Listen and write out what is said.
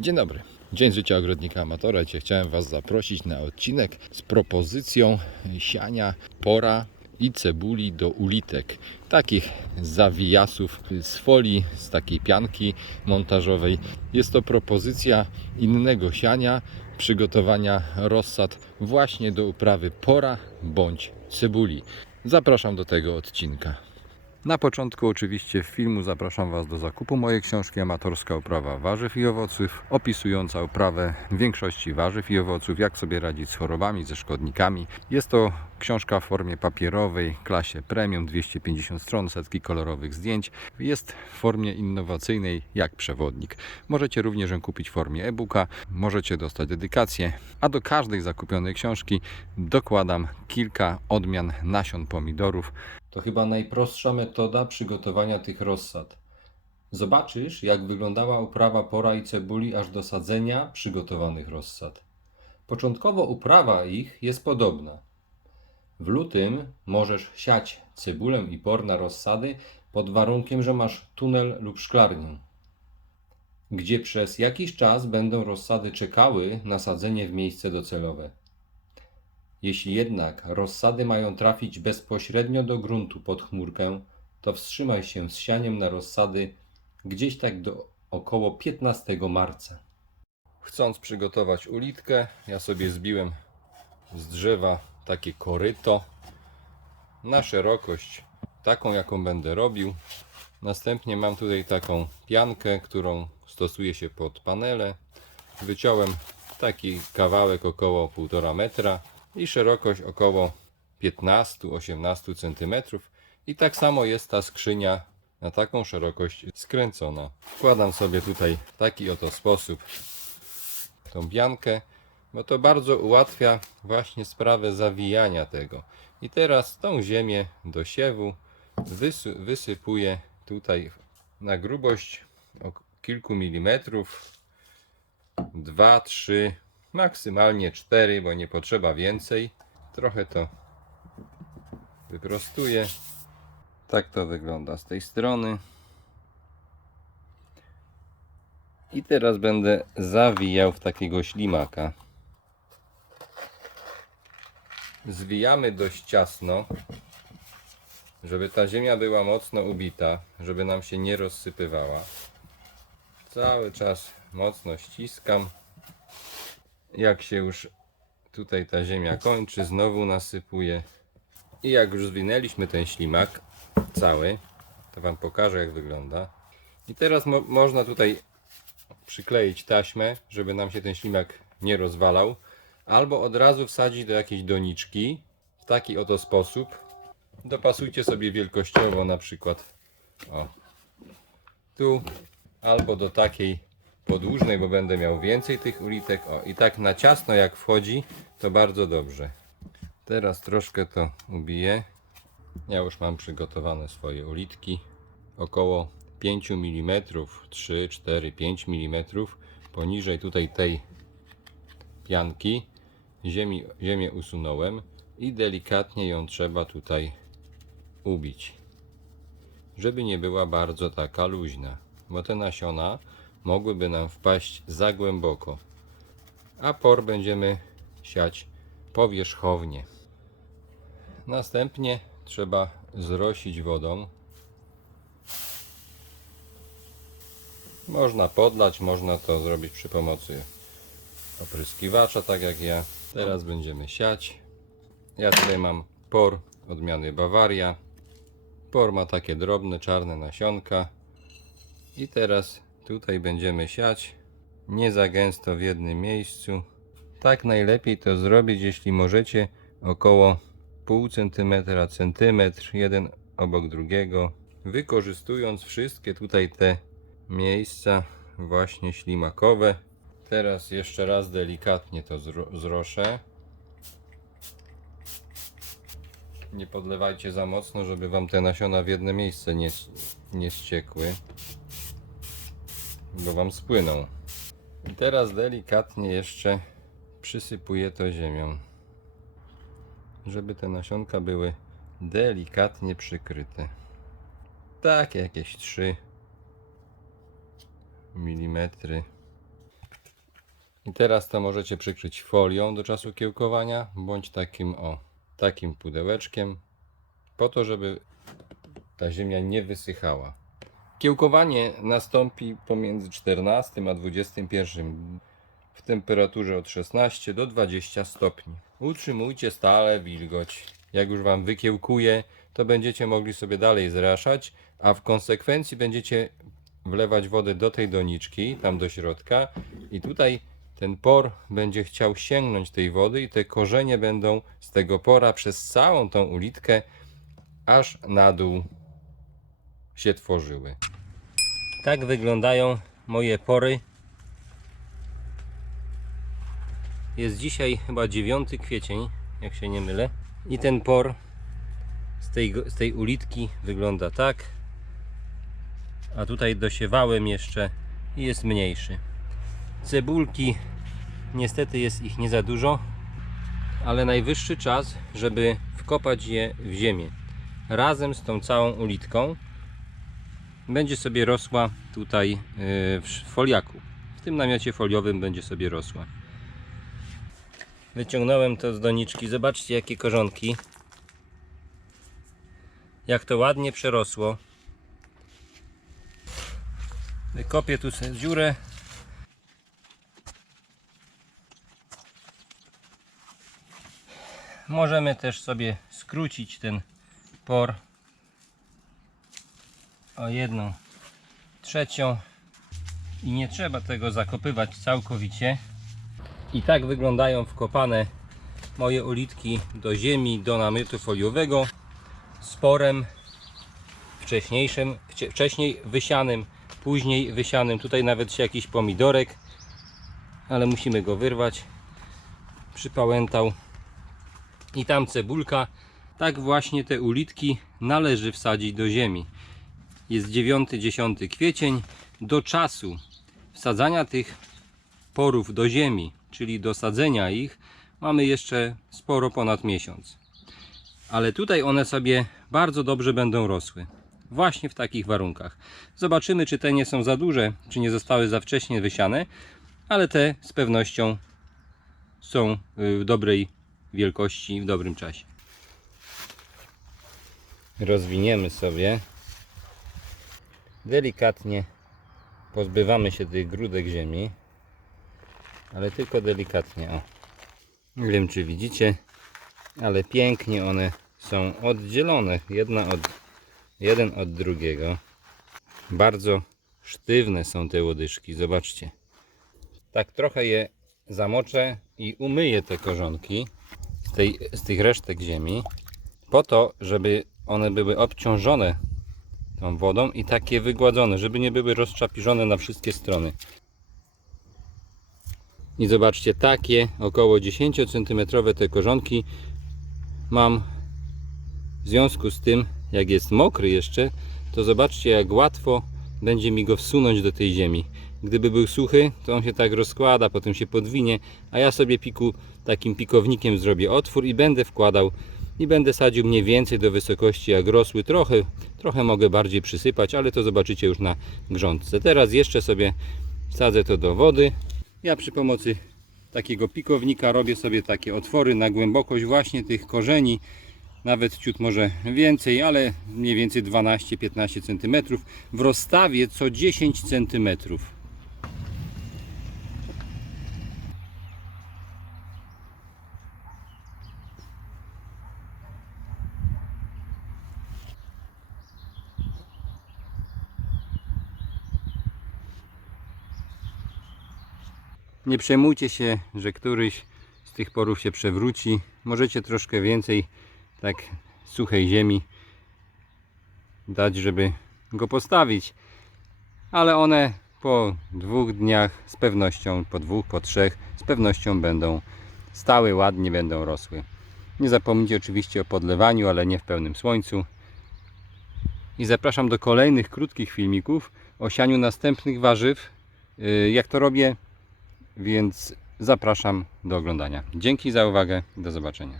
Dzień dobry. Dzień życia ogrodnika amatora. Dzisiaj chciałem Was zaprosić na odcinek z propozycją siania pora i cebuli do ulitek. Takich zawijasów z folii, z takiej pianki montażowej. Jest to propozycja innego siania, przygotowania rozsad właśnie do uprawy pora bądź cebuli. Zapraszam do tego odcinka. Na początku oczywiście filmu zapraszam Was do zakupu mojej książki Amatorska uprawa warzyw i owoców, opisująca uprawę większości warzyw i owoców, jak sobie radzić z chorobami, ze szkodnikami. Jest to książka w formie papierowej, klasie premium, 250 stron, setki kolorowych zdjęć. Jest w formie innowacyjnej jak przewodnik. Możecie również ją kupić w formie e-booka, możecie dostać dedykację, a do każdej zakupionej książki dokładam kilka odmian nasion pomidorów, to chyba najprostsza metoda przygotowania tych rozsad. Zobaczysz, jak wyglądała uprawa pora i cebuli aż do sadzenia przygotowanych rozsad. Początkowo uprawa ich jest podobna. W lutym możesz siać cebulę i por na rozsady pod warunkiem, że masz tunel lub szklarnię, gdzie przez jakiś czas będą rozsady czekały na sadzenie w miejsce docelowe. Jeśli jednak rozsady mają trafić bezpośrednio do gruntu pod chmurkę, to wstrzymaj się z sianiem na rozsady gdzieś tak do około 15 marca. Chcąc przygotować ulitkę, ja sobie zbiłem z drzewa takie koryto na szerokość taką, jaką będę robił. Następnie mam tutaj taką piankę, którą stosuje się pod panele. Wyciąłem taki kawałek około 1,5 metra i szerokość około 15-18 cm. I tak samo jest ta skrzynia na taką szerokość skręcona. Wkładam sobie tutaj w taki oto sposób tą piankę, bo to bardzo ułatwia właśnie sprawę zawijania tego. I teraz tą ziemię do siewu wysy- wysypuję tutaj na grubość kilku milimetrów 2, 3, maksymalnie 4, bo nie potrzeba więcej. Trochę to wyprostuję. Tak to wygląda z tej strony. I teraz będę zawijał w takiego ślimaka. Zwijamy dość ciasno, żeby ta ziemia była mocno ubita, żeby nam się nie rozsypywała. Cały czas mocno ściskam. Jak się już tutaj ta ziemia kończy, znowu nasypuję. I jak już zwinęliśmy ten ślimak cały, to Wam pokażę jak wygląda. I teraz mo można tutaj przykleić taśmę, żeby nam się ten ślimak nie rozwalał. Albo od razu wsadzić do jakiejś doniczki w taki oto sposób. Dopasujcie sobie wielkościowo na przykład o, tu albo do takiej podłużnej, bo będę miał więcej tych ulitek. O, i tak na ciasno jak wchodzi, to bardzo dobrze. Teraz troszkę to ubiję. Ja już mam przygotowane swoje ulitki. Około 5 mm, 3, 4, 5 mm poniżej tutaj tej pianki. Ziemi, ziemię usunąłem i delikatnie ją trzeba tutaj ubić. Żeby nie była bardzo taka luźna, bo te nasiona mogłyby nam wpaść za głęboko. A por będziemy siać powierzchownie. Następnie trzeba zrosić wodą. Można podlać, można to zrobić przy pomocy opryskiwacza, tak jak ja. Teraz będziemy siać. Ja tutaj mam por odmiany Bawaria. Por ma takie drobne, czarne nasionka. I teraz tutaj będziemy siać. Nie za gęsto w jednym miejscu. Tak najlepiej to zrobić, jeśli możecie około pół centymetra, centymetr, jeden obok drugiego, wykorzystując wszystkie tutaj te miejsca właśnie ślimakowe. Teraz jeszcze raz delikatnie to zro zroszę. Nie podlewajcie za mocno, żeby wam te nasiona w jedno miejsce nie, nie ściekły, bo wam spłyną. I teraz delikatnie jeszcze przysypuję to ziemią żeby te nasionka były delikatnie przykryte. Tak, jakieś 3 mm. I teraz to możecie przykryć folią do czasu kiełkowania, bądź takim o, takim pudełeczkiem, po to, żeby ta ziemia nie wysychała. Kiełkowanie nastąpi pomiędzy 14 a 21 w temperaturze od 16 do 20 stopni. Utrzymujcie stale wilgoć. Jak już Wam wykiełkuje, to będziecie mogli sobie dalej zraszać, a w konsekwencji będziecie wlewać wodę do tej doniczki, tam do środka i tutaj ten por będzie chciał sięgnąć tej wody i te korzenie będą z tego pora przez całą tą ulitkę aż na dół się tworzyły. Tak wyglądają moje pory. Jest dzisiaj chyba 9 kwiecień, jak się nie mylę. I ten por z tej, z tej ulitki wygląda tak. A tutaj dosiewałem jeszcze i jest mniejszy. Cebulki, niestety jest ich nie za dużo, ale najwyższy czas, żeby wkopać je w ziemię. Razem z tą całą ulitką będzie sobie rosła tutaj yy, w foliaku. W tym namiocie foliowym będzie sobie rosła. Wyciągnąłem to z doniczki. Zobaczcie jakie korzonki. Jak to ładnie przerosło. Wykopię tu sobie dziurę. Możemy też sobie skrócić ten por o jedną. Trzecią. I nie trzeba tego zakopywać całkowicie. I tak wyglądają wkopane moje ulitki do ziemi, do namiotu foliowego z porem wcześniejszym, wcześniej wysianym, później wysianym, tutaj nawet się jakiś pomidorek ale musimy go wyrwać. Przypałętał. I tam cebulka. Tak właśnie te ulitki należy wsadzić do ziemi jest 9-10 kwiecień. Do czasu wsadzania tych porów do ziemi, czyli do sadzenia ich, mamy jeszcze sporo ponad miesiąc. Ale tutaj one sobie bardzo dobrze będą rosły. Właśnie w takich warunkach. Zobaczymy, czy te nie są za duże, czy nie zostały za wcześnie wysiane, ale te z pewnością są y, w dobrej wielkości, w dobrym czasie. Rozwiniemy sobie delikatnie pozbywamy się tych grudek ziemi, ale tylko delikatnie. O. Nie wiem, czy widzicie, ale pięknie one są oddzielone, jedna od, jeden od drugiego. Bardzo sztywne są te łodyżki, zobaczcie. Tak trochę je zamoczę i umyję te korzonki z, tej, z tych resztek ziemi, po to, żeby one były obciążone tą wodą i takie wygładzone, żeby nie były rozczapiżone na wszystkie strony. I zobaczcie, takie około 10 cm te korzonki mam w związku z tym, jak jest mokry jeszcze, to zobaczcie jak łatwo będzie mi go wsunąć do tej ziemi. Gdyby był suchy, to on się tak rozkłada, potem się podwinie, a ja sobie piku takim pikownikiem zrobię otwór i będę wkładał i będę sadził mniej więcej do wysokości jak rosły. Trochę, trochę mogę bardziej przysypać, ale to zobaczycie już na grządce. Teraz jeszcze sobie wsadzę to do wody. Ja przy pomocy takiego pikownika robię sobie takie otwory na głębokość właśnie tych korzeni. Nawet ciut może więcej, ale mniej więcej 12-15 cm w rozstawie co 10 cm. Nie przejmujcie się, że któryś z tych porów się przewróci. Możecie troszkę więcej tak suchej ziemi dać, żeby go postawić. Ale one po dwóch dniach z pewnością, po dwóch, po trzech z pewnością będą stały, ładnie będą rosły. Nie zapomnijcie oczywiście o podlewaniu, ale nie w pełnym słońcu. I zapraszam do kolejnych krótkich filmików o sianiu następnych warzyw. Yy, Jak to robię, więc zapraszam do oglądania. Dzięki za uwagę, do zobaczenia.